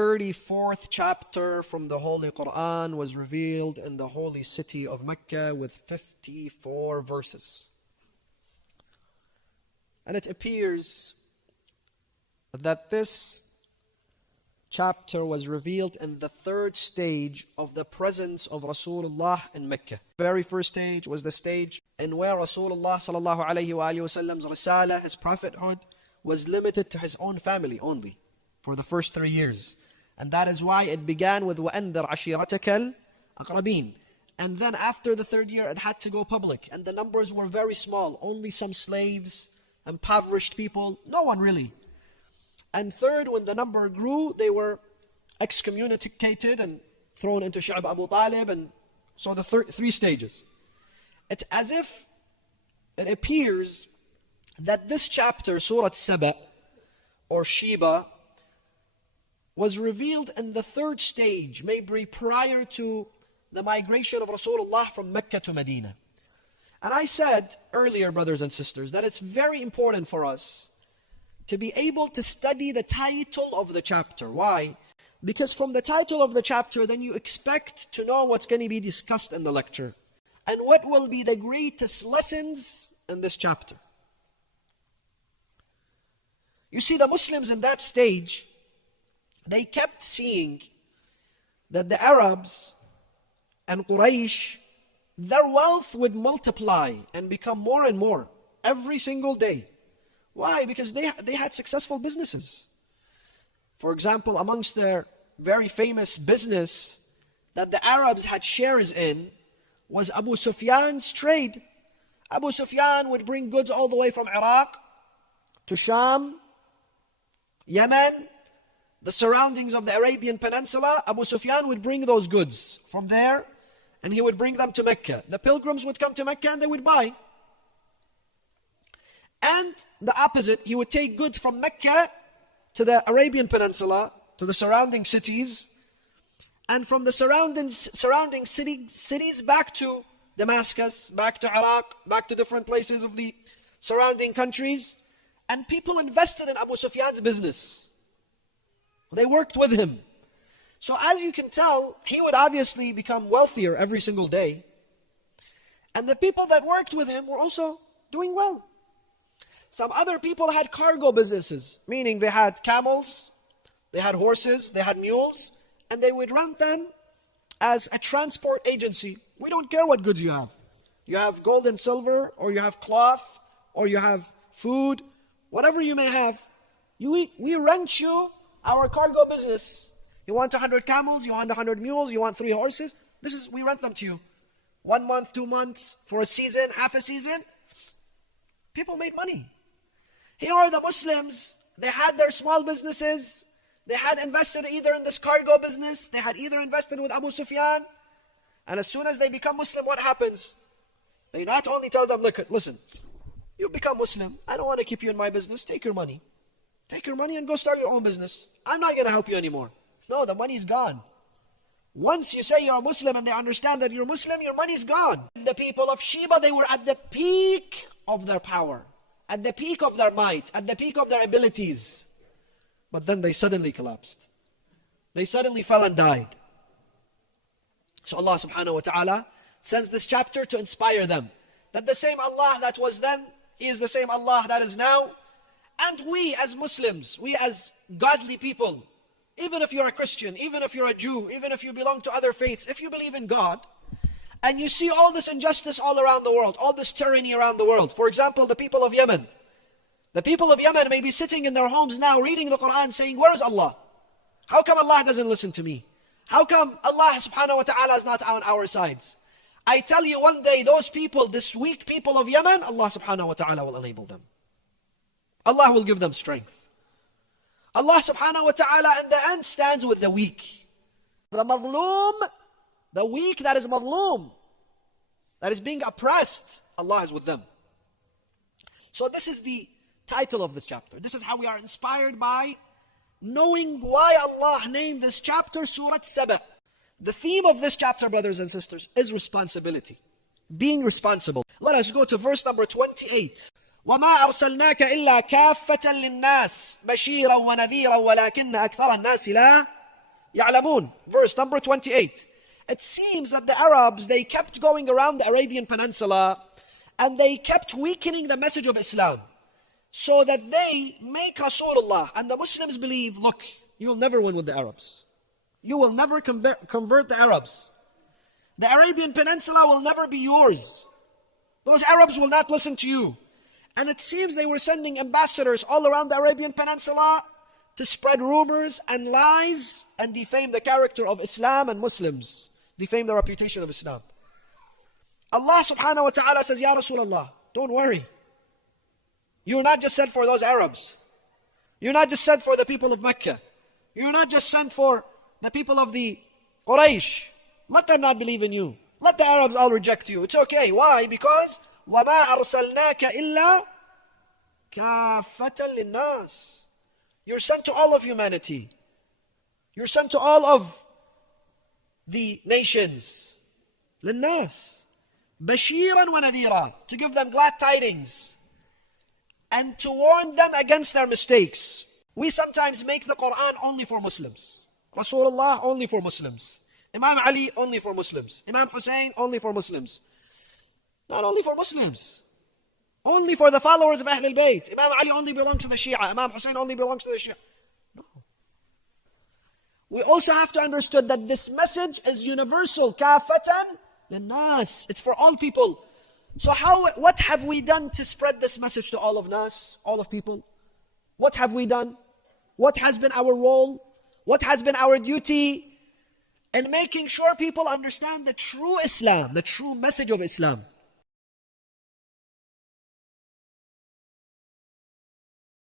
34th chapter from the Holy Quran was revealed in the holy city of Mecca with 54 verses. And it appears that this chapter was revealed in the third stage of the presence of Rasulullah in Mecca. The very first stage was the stage in where Rasulullah sallallahu alayhi wa sallam's risala, his prophethood, was limited to his own family only for the first 3 years. And that is why it began with وَأَنذِرْ عَشِيرَتَكَ الْأَقْرَبِينَ. And then after the third year, it had to go public. And the numbers were very small. Only some slaves, impoverished people, no one really. And third, when the number grew, they were excommunicated and thrown into Sheva Abu Talib. And so the three stages. It's as if it appears that this chapter, Surah Sabaʼ or Sheva, was revealed in the third stage, maybe prior to the migration of Rasulullah from Mecca to Medina. And I said earlier, brothers and sisters, that it's very important for us to be able to study the title of the chapter. Why? Because from the title of the chapter, then you expect to know what's going to be discussed in the lecture. And what will be the greatest lessons in this chapter. You see, the Muslims in that stage, they kept seeing that the Arabs and Quraysh, their wealth would multiply and become more and more every single day. Why? Because they had successful businesses. For example, amongst their very famous business that the Arabs had shares in was Abu Sufyan's trade. Abu Sufyan would bring goods all the way from Iraq to Sham, Yemen, the surroundings of the Arabian Peninsula. Abu Sufyan would bring those goods from there and he would bring them to Mecca. The pilgrims would come to Mecca and they would buy. And the opposite, he would take goods from Mecca to the Arabian Peninsula, to the surrounding cities, and from the surrounding cities back to Damascus, back to Iraq, back to different places of the surrounding countries. And people invested in Abu Sufyan's business. They worked with him. So as you can tell, he would obviously become wealthier every single day. And the people that worked with him were also doing well. Some other people had cargo businesses, meaning they had camels, they had horses, they had mules, and they would run them as a transport agency. We don't care what goods you have. You have gold and silver, or you have cloth, or you have food, whatever you may have. We rent you our cargo business. You want 100 camels, you want 100 mules, you want 3 horses. We rent them to you. 1 month, 2 months, for a season, half a season. People made money. Here are the Muslims. They had their small businesses. They had invested either in this cargo business. They had either invested with Abu Sufyan. And as soon as they become Muslim, what happens? They not only tell them, look, listen, you become Muslim. I don't want to keep you in my business. Take your money. Take your money and go start your own business. I'm not going to help you anymore. No, the money's gone. Once you say you're a Muslim and they understand that you're Muslim, your money's gone. The people of Sheba, they were at the peak of their power, at the peak of their might, at the peak of their abilities. But then they suddenly collapsed. They suddenly fell and died. So Allah subhanahu wa ta'ala sends this chapter to inspire them. That the same Allah that was then, He is the same Allah that is now. And we as Muslims, we as godly people, even if you're a Christian, even if you're a Jew, even if you belong to other faiths, if you believe in God, and you see all this injustice all around the world, all this tyranny around the world. For example, the people of Yemen. The people of Yemen may be sitting in their homes now reading the Quran saying, where is Allah? How come Allah doesn't listen to me? How come Allah subhanahu wa ta'ala is not on our sides? I tell you, one day those people, this weak people of Yemen, Allah subhanahu wa ta'ala will enable them. Allah will give them strength. Allah subhanahu wa ta'ala in the end stands with the weak. The madloom, the weak that is madloom, that is being oppressed, Allah is with them. So this is the title of this chapter. This is how we are inspired by knowing why Allah named this chapter Surah Sabaʼ. The theme of this chapter, brothers and sisters, is responsibility. Being responsible. Let us go to verse number 28. وَمَا أَرْسَلْنَاكَ إِلَّا كَافَّةً لِلنَّاسِ بَشِيرًا وَنَذِيرًا وَلَكِنَّ أَكْثَرَ النَّاسِ لَا يعلمون, verse number 28. It seems that the Arabs, they kept going around the Arabian Peninsula and they kept weakening the message of Islam so that they make Rasulullah and the Muslims believe, look, you'll never win with the Arabs. You will never convert the Arabs. The Arabian Peninsula will never be yours. Those Arabs will not listen to you. And it seems they were sending ambassadors all around the Arabian Peninsula to spread rumors and lies and defame the character of Islam and Muslims, defame the reputation of Islam. Allah subhanahu wa ta'ala says, Ya Rasulullah, don't worry. You're not just sent for those Arabs. You're not just sent for the people of Mecca. You're not just sent for the people of the Quraysh. Let them not believe in you. Let the Arabs all reject you. It's okay. Why? Because وَمَا أَرْسَلْنَاكَ إِلَّا كَافَّةً لِلنَّاسِ. You're sent to all of humanity. You're sent to all of the nations. لِلنَّاسِ بَشِيرًا وَنَذِيرًا. To give them glad tidings and to warn them against their mistakes. We sometimes make the Quran only for Muslims. Rasulullah only for Muslims. Imam Ali only for Muslims. Imam Hussein only for Muslims. Not only for Muslims. Only for the followers of Ahlul Bayt. Imam Ali only belongs to the Shia. Imam Hussein only belongs to the Shia. No. We also have to understand that this message is universal. Kafatan linnas. It's for all people. So what have we done to spread this message to all of Nas, all of people? What have we done? What has been our role? What has been our duty in making sure people understand the true Islam, the true message of Islam?